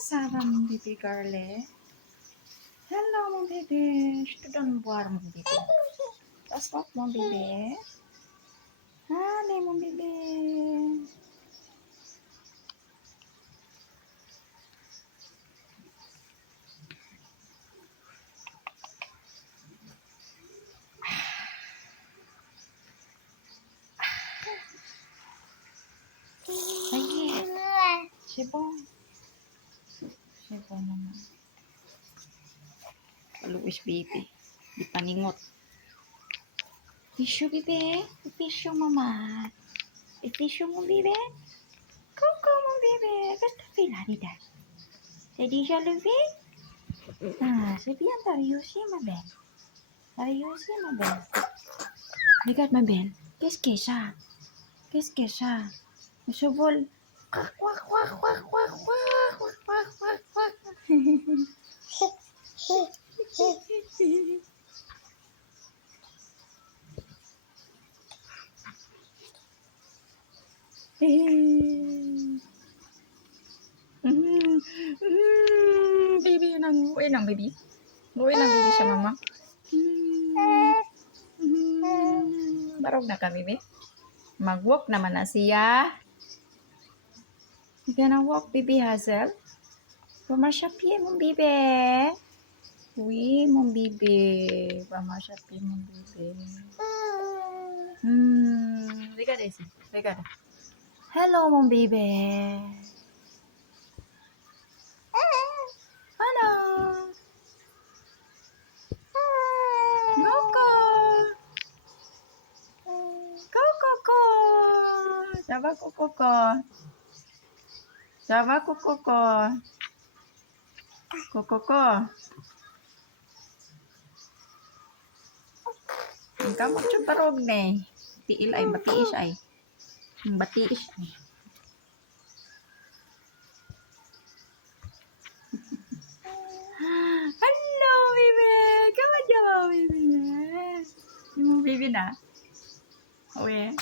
Sarah, mon bébé girlie. Hello, mon bébé. Je te donne boire, mon bébé. T'assois, mon bébé. Allez, mon bébé. Ça y est. C'est bon. C'est bon, maman. Louis, baby. Di paningot. Tissue, bébé. Tissue, maman. Tissue, mon bébé. Coucou, mon bébé. Qu'est-ce que tu fais là, Rida? T'es déjà levé? Ah, c'est bien, t'as réussi, ma belle. T'as réussi, ma belle. Regarde, ma belle. Qu'est-ce que c'est ça? Qu'est-ce que c'est ça? Ce vol. Quack, quack, quack, quack, quack, quack, quack, quack, quack, quack. Baby, nanguwi ng baby. Nguwi ng baby siya, mama. Barog na ka, baby. Mag-walk naman na siya. You gonna walk, baby Hazel? Va marcher à pied, mon bébé. Oui, mon bébé. Va marcher à pied, mon bébé. Regarde ici. Regarde. Hello, mon bébé. Hello. Coco. Coco. Ça va, Coco? Ça va, Coco? Coco. Ang kamot siya barog na eh. Tiil ay, batiis ay. Batiis ay. Hello, baby! Come on, baby! Yung baby na. Uwi.